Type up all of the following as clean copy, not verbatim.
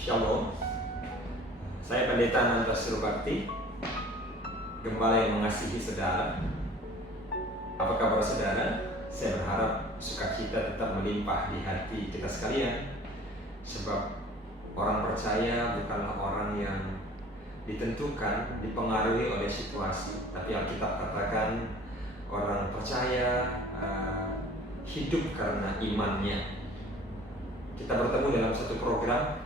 Shalom, saya Pendeta Ananta Surbakti, gembala yang mengasihi saudara. Apa kabar saudara? Saya berharap sukacita tetap melimpah di hati kita sekalian. Sebab orang percaya bukanlah orang yang ditentukan, dipengaruhi oleh situasi. Tapi Alkitab katakan orang percaya hidup karena imannya. Kita bertemu dalam satu program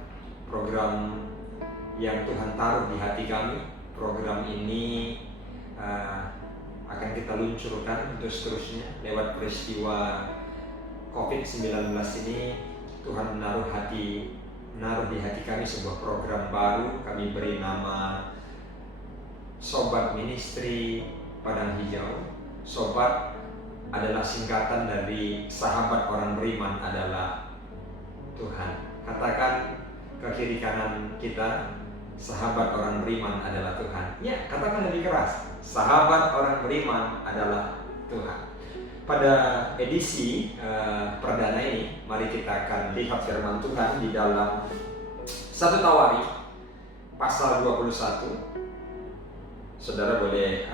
yang Tuhan taruh di hati kami. Program ini akan kita luncurkan untuk seterusnya. Lewat peristiwa COVID-19 ini, Tuhan menaruh di hati kami sebuah program baru. Kami beri nama Sobat Ministry Padang Hijau. Sobat adalah singkatan dari sahabat orang beriman adalah Tuhan. Katakan ke kiri kanan kita, sahabat orang beriman adalah Tuhan. Ya, katakan lebih keras, sahabat orang beriman adalah Tuhan. Pada edisi perdana ini, mari kita akan lihat firman Tuhan di dalam 1 Tawarikh pasal 21. Saudara boleh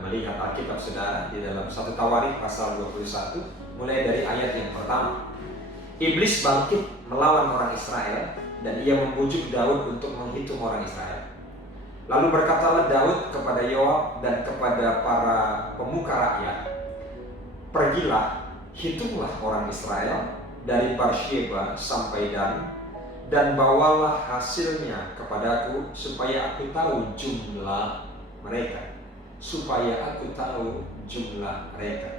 melihat Alkitab saudara di dalam 1 Tawarikh pasal 21, mulai dari ayat yang pertama. Iblis bangkit melawan orang Israel, dan ia membujuk Daud untuk menghitung orang Israel. Lalu berkatalah Daud kepada Yoab dan kepada para pemuka rakyat, "Pergilah, hitunglah orang Israel dari Beersheba sampai Dan bawalah hasilnya kepadaku, supaya aku tahu jumlah mereka."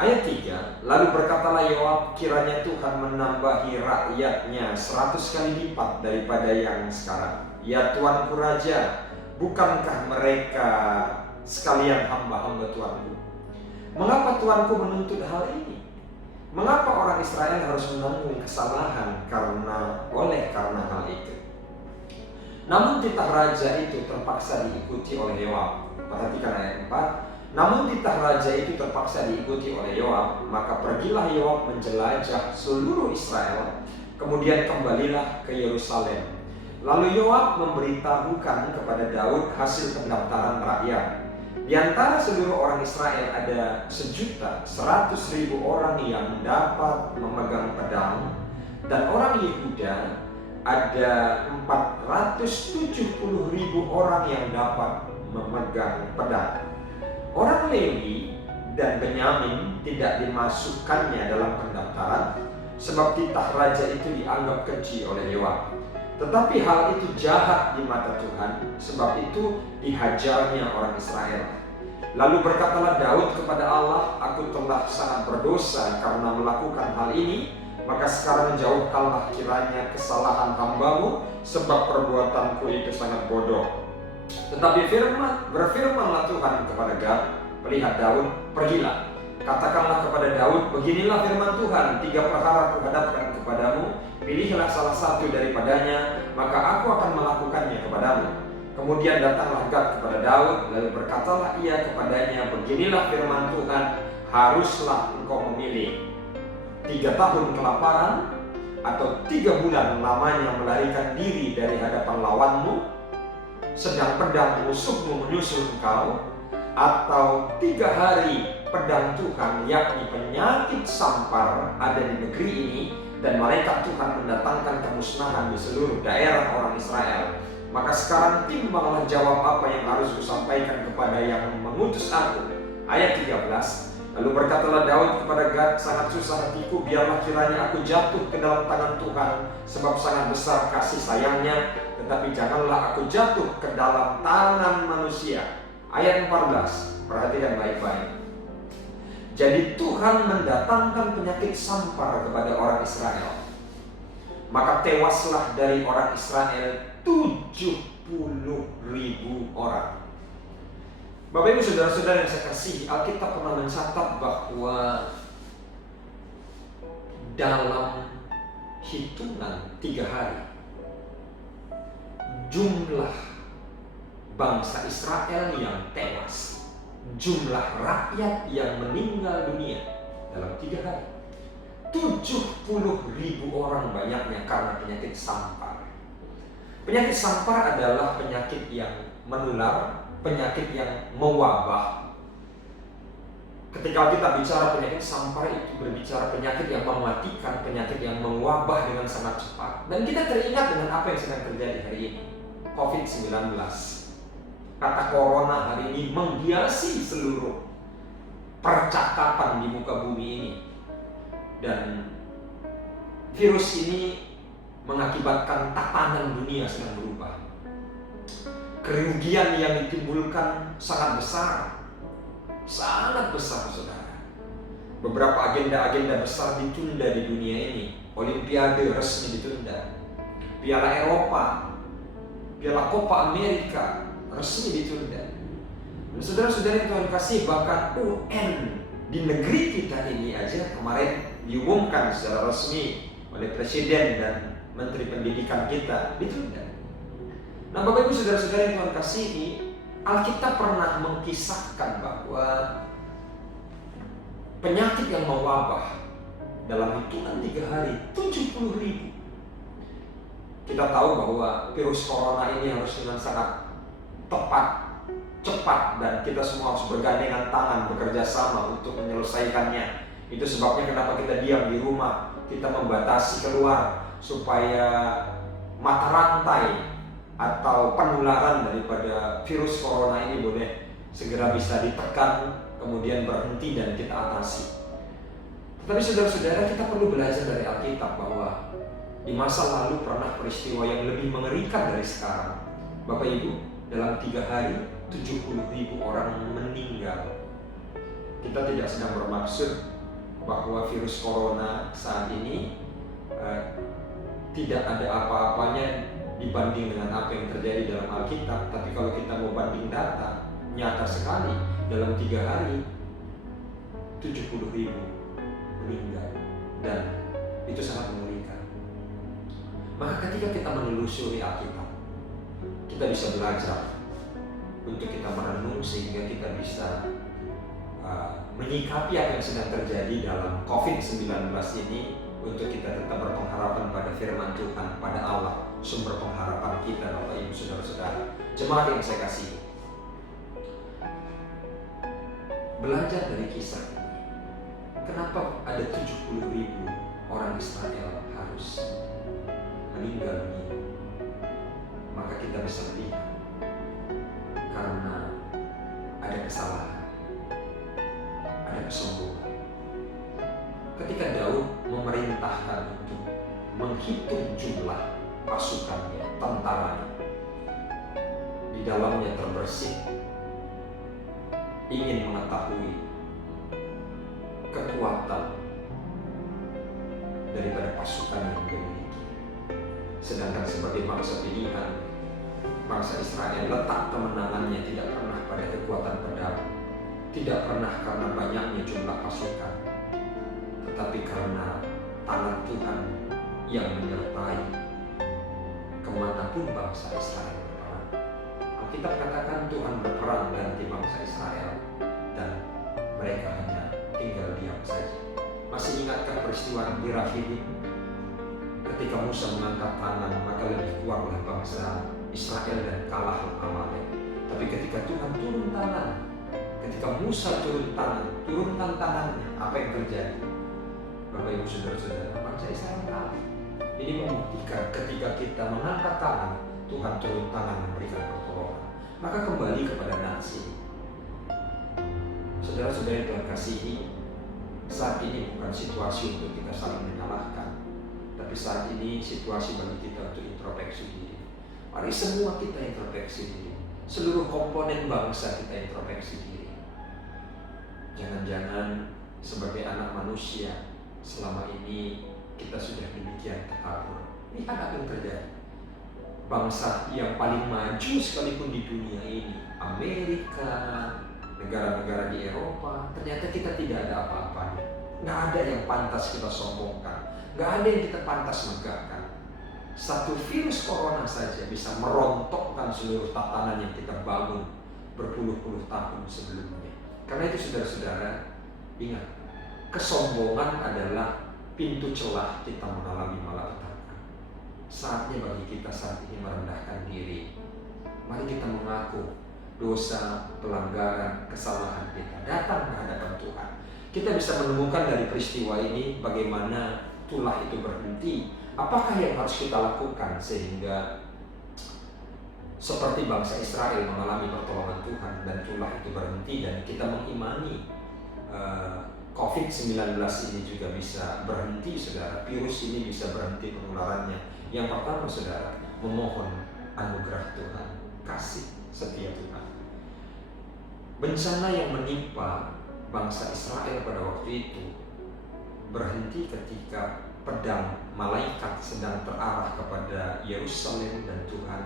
Ayat 3, lalu berkatalah Yoab, "Kiranya Tuhan menambahi rakyatnya 100 kali lipat daripada yang sekarang. Ya Tuanku Raja, bukankah mereka sekalian hamba-hamba Tuanku? Mengapa Tuanku menuntut hal ini? Mengapa orang Israel harus menanggung kesalahan karena hal itu?" Namun titah raja itu terpaksa diikuti oleh Yoab. Perhatikan ayat 4. Namun titah raja itu terpaksa diikuti oleh Yoab, maka pergilah Yoab menjelajah seluruh Israel, kemudian kembalilah ke Yerusalem. Lalu Yoab memberitahukan kepada Daud hasil pendaftaran rakyat. Di antara seluruh orang Israel ada 1.100.000 orang yang dapat memegang pedang, dan orang Yehuda ada 470.000 orang yang dapat memegang pedang. Orang Lewi dan Benyamin tidak dimasukkannya dalam pendaftaran, sebab titah raja itu dianggap keji oleh Yoab. Tetapi hal itu jahat di mata Tuhan, sebab itu dihajarnya orang Israel. Lalu berkatalah Daud kepada Allah, "Aku telah sangat berdosa karena melakukan hal ini, maka sekarang jauhkanlah kiranya kesalahan hamba-Mu, sebab perbuatanku itu sangat bodoh." Tetapi berfirmanlah Tuhan kepada Gad, "Melihat Daud, pergilah. Katakanlah kepada Daud, beginilah firman Tuhan, 3 perkara kuhadapkan kepadamu, pilihlah salah satu daripadanya, maka aku akan melakukannya kepadamu." Kemudian datanglah Gad kepada Daud, lalu berkatalah ia kepadanya, "Beginilah firman Tuhan, haruslah engkau memilih 3 tahun kelaparan, atau 3 bulan lamanya melarikan diri dari hadapan lawanmu, sedang pedang musuhmu menyusul engkau, atau 3 hari pedang Tuhan, yakni penyakit sampar, ada di negeri ini, dan malaikat Tuhan mendatangkan kemusnahan di seluruh daerah orang Israel. Maka sekarang timbanglah jawab apa yang harus kusampaikan kepada yang mengutus aku." Ayat 13, lalu berkatalah Daud kepada Gad, "Sangat susah hatiku, biarlah kiranya aku jatuh ke dalam tangan Tuhan, sebab sangat besar kasih sayangnya, tetapi janganlah aku jatuh ke dalam tangan manusia." Ayat 14, perhatikan baik-baik. Jadi Tuhan mendatangkan penyakit sampar kepada orang Israel, maka tewaslah dari orang Israel 70.000 orang. Bapak Ibu saudara-saudara yang saya kasihi, Alkitab pernah mencatat bahwa dalam hitungan 3 hari, jumlah bangsa Israel yang tewas, jumlah rakyat yang meninggal dunia dalam 3 hari, 70.000 orang banyaknya karena penyakit sampar. Penyakit sampar adalah penyakit yang menular, penyakit yang mewabah. Ketika kita bicara penyakit sampar, itu berbicara penyakit yang mematikan, penyakit yang mewabah dengan sangat cepat. Dan kita teringat dengan apa yang sedang terjadi hari ini, COVID-19. Kata corona hari ini menghiasi seluruh percakapan di muka bumi ini. Dan virus ini mengakibatkan tatanan dunia sedang berubah. Kerugian yang ditimbulkan sangat besar, saudara. Beberapa agenda-agenda besar ditunda di dunia ini. Olimpiade resmi ditunda, Piala Eropa, Piala Copa Amerika resmi ditunda. Dan saudara-saudara yang Tuhan kasih, bahkan UN di negeri kita ini aja kemarin diumumkan secara resmi oleh Presiden dan Menteri Pendidikan kita ditunda. Nah, Bapak Ibu saudara-saudara yang Tuhan kasihi, Alkitab pernah mengkisahkan bahwa penyakit yang mewabah dalam hitungan 3 hari 70.000. Kita tahu bahwa virus corona ini harus dengan sangat tepat, cepat, dan kita semua harus bergandengan tangan, bekerja sama untuk menyelesaikannya. Itu sebabnya kenapa kita diam di rumah, kita membatasi keluar supaya mata rantai atau penularan daripada virus corona ini boleh segera bisa ditekan, kemudian berhenti dan kita atasi. Tetapi saudara-saudara, kita perlu belajar dari Alkitab bahwa di masa lalu pernah peristiwa yang lebih mengerikan dari sekarang. Bapak Ibu, dalam 3 hari 70.000 orang meninggal. Kita tidak sedang bermaksud bahwa virus corona saat ini tidak ada apa-apanya dibanding dengan apa yang terjadi dalam Alkitab. Tapi kalau kita mau banding data, nyata sekali dalam 3 hari 70.000 meninggal, dan itu sangat mengerikan. Maka ketika kita menelusuri Alkitab, kita bisa belajar untuk kita merenung sehingga kita bisa menyikapi apa yang sedang terjadi dalam COVID-19 ini, untuk kita tetap berpengharapan pada firman Tuhan, pada Allah, sumber pengharapan kita, Bapak Ibu saudara-saudara. Jemaat yang saya kasih, belajar dari kisah ini. Kenapa ada 70.000 orang Israel harus meninggal dunia? Maka kita bisa melihat karena ada kesalahan, ada kesombongan. Ketika Daud memerintahkan untuk menghitung jumlah pasukannya, tentaranya, di dalamnya terbersih, ingin mengetahui kekuatan daripada pasukan yang dia miliki. Sedangkan sebagai bangsa pilihan, bangsa Israel letak kemenangannya tidak pernah pada kekuatan pedang, tidak pernah karena banyaknya jumlah pasukan, tetapi karena tangan Tuhan yang menyertai kemanapun bangsa Israel berperang. Alkitab katakan Tuhan berperang ganti bangsa Israel dan mereka hanya tinggal diam saja. Masih ingatkah peristiwa di Rafidim? Ketika Musa mengangkat tangan, maka lebih kuatlah bangsa Israel dan kalah Amalek. Tapi ketika Tuhan turun tangan, ketika Musa turunkan tangannya, apa yang terjadi? Bapak Ibu saudara-saudara, bangsa Israel kalah. Ini membuktikan ketika kita mengangkat tangan, Tuhan turun tangan memberikan pertolongan. Maka kembali kepada nasi. Saudara-saudara yang Tuhan kasihi, saat ini bukan situasi untuk kita saling menyalahkan, tapi saat ini situasi bagi kita untuk introspeksi diri. Mari semua kita introspeksi diri. Seluruh komponen bangsa kita introspeksi diri. Jangan-jangan sebagai anak manusia selama ini kita sudah demikian takabur. Lihat apa yang terjadi. Bangsa yang paling maju sekalipun di dunia ini, Amerika, negara-negara di Eropa, ternyata kita tidak ada apa-apanya. Nggak ada yang pantas kita sombongkan, nggak ada yang kita pantas megahkan. Satu virus corona saja bisa merontokkan seluruh tatanan yang kita bangun berpuluh-puluh tahun sebelumnya. Karena itu saudara-saudara, ingat, kesombongan adalah pintu celah kita mengalami malapetaka. Saatnya bagi kita saat ini merendahkan diri. Mari kita mengaku dosa, pelanggaran, kesalahan kita, datang ke hadapan Tuhan. Kita bisa menemukan dari peristiwa ini bagaimana tulah itu berhenti. Apakah yang harus kita lakukan sehingga seperti bangsa Israel mengalami pertolongan Tuhan dan tulah itu berhenti, dan kita mengimani COVID-19 ini juga bisa berhenti, saudara. Virus ini bisa berhenti penularannya. Yang pertama, saudara, memohon anugerah Tuhan, kasih setia Tuhan. Bencana yang menimpa bangsa Israel pada waktu itu berhenti ketika pedang malaikat sedang terarah kepada Yerusalem, dan Tuhan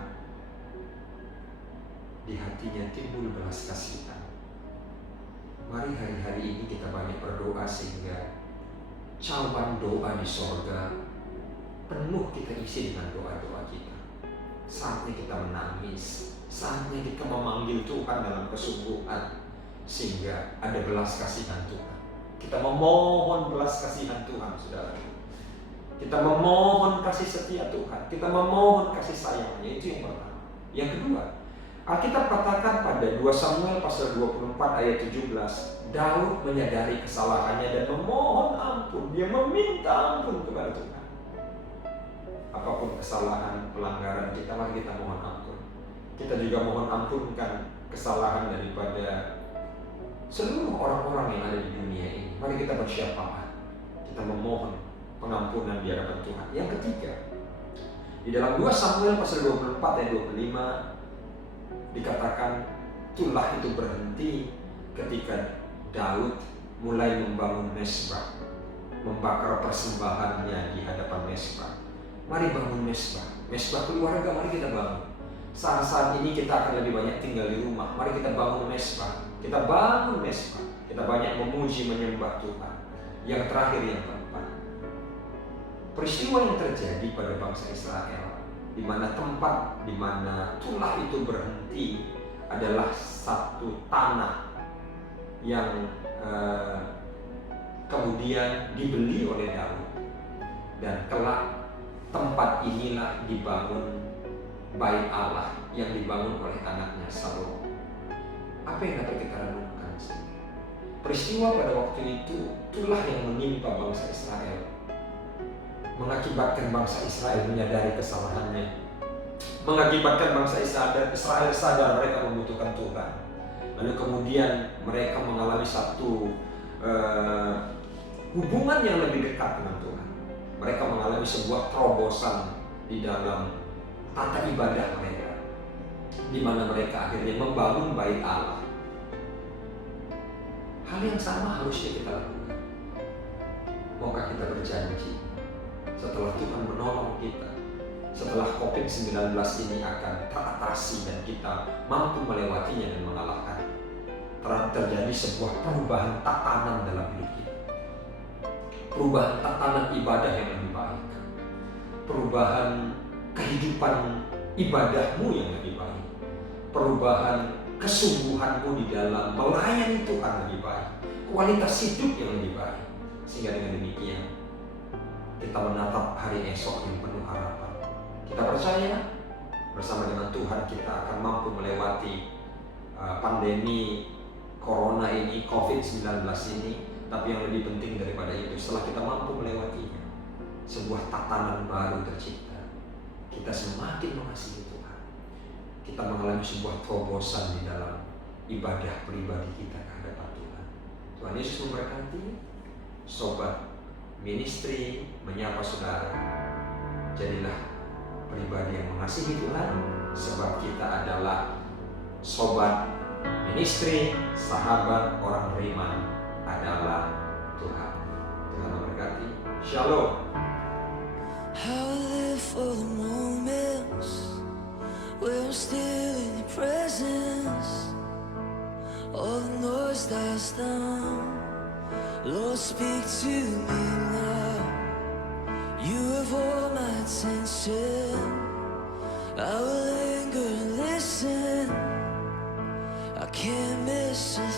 di hatinya timbul belas kasihan. Mari hari-hari ini kita banyak berdoa sehingga cawan doa di sorga penuh kita isi dengan doa-doa kita. Saatnya kita menangis, saatnya kita memanggil Tuhan dalam kesungguhan sehingga ada belas kasihan Tuhan. Kita memohon belas kasihan Tuhan, saudara. Kita memohon kasih setia Tuhan, kita memohon kasih sayangnya. Itu yang pertama. Yang kedua, Alkitab katakan pada 2 Samuel pasal 24 ayat 17, Daud menyadari kesalahannya dan memohon ampun. Dia meminta ampun kepada Tuhan. Apapun kesalahan, pelanggaran kita, mari kita mohon ampun. Kita juga mohon ampunkan kesalahan daripada seluruh orang-orang yang ada di dunia ini. Mari kita bersyafaat. Kita memohon pengampunan di hadapan Tuhan. Yang ketiga, di dalam 2 Samuel pasal 24 ayat 25 dikatakan tulah itu berhenti ketika Daud mulai membangun mezbah, membakar persembahannya di hadapan mezbah. Mari bangun mezbah, mezbah keluarga, mari kita bangun. Saat-saat ini kita akan lebih banyak tinggal di rumah. Mari kita bangun mezbah, kita bangun mezbah. Kita banyak memuji menyembah Tuhan. Yang terakhir, yang keempat, peristiwa yang terjadi pada bangsa Israel, di mana tempat di mana tulah itu berhenti adalah satu tanah yang kemudian dibeli oleh Daud, dan kelak tempat inilah dibangun Bait Allah yang dibangun oleh anaknya Salomo. Apa yang dapat kita renungkan sih? Peristiwa pada waktu itu, tulah yang menimpa bangsa Israel mengakibatkan bangsa Israel menyadari kesalahannya, mengakibatkan bangsa Israel sadar mereka membutuhkan Tuhan. Lalu kemudian mereka mengalami satu hubungan yang lebih dekat dengan Tuhan. Mereka mengalami sebuah terobosan di dalam tata ibadah mereka, di mana mereka akhirnya membangun Bait Allah. Hal yang sama harusnya kita lakukan. Maukah kita berjanji setelah Tuhan menolong kita, setelah COVID-19 ini akan teratasi dan kita mampu melewatinya dan mengalahkan, terjadi sebuah perubahan tatanan dalam hidup kita, perubahan tatanan ibadah yang lebih baik, perubahan kehidupan ibadahmu yang lebih baik, perubahan kesungguhanmu di dalam melayani Tuhan lebih baik, kualitas hidup yang lebih baik. Sehingga dengan demikian kita menatap hari esok yang penuh harapan. Kita percaya bersama dengan Tuhan kita akan mampu melewati pandemi Corona ini, COVID-19 ini. Tapi yang lebih penting daripada itu, setelah kita mampu melewatinya, sebuah tatanan baru tercipta. Kita semakin mengasihi Tuhan. Kita mengalami sebuah terobosan di dalam ibadah pribadi kita ke hadapan Tuhan. Tuhan Yesus memberkati. Sobat Ministry menyapa saudara. Jadilah pribadi yang mengasihi Tuhan, sebab kita adalah sobat Ministry, sahabat orang beriman adalah Tuhan. Tuhan memberkati. Shalom. How I live for the moments where I'm still in your presence. All the noise dies down. Lord, speak to me now. You have all my attention. I will linger and listen. I can't miss a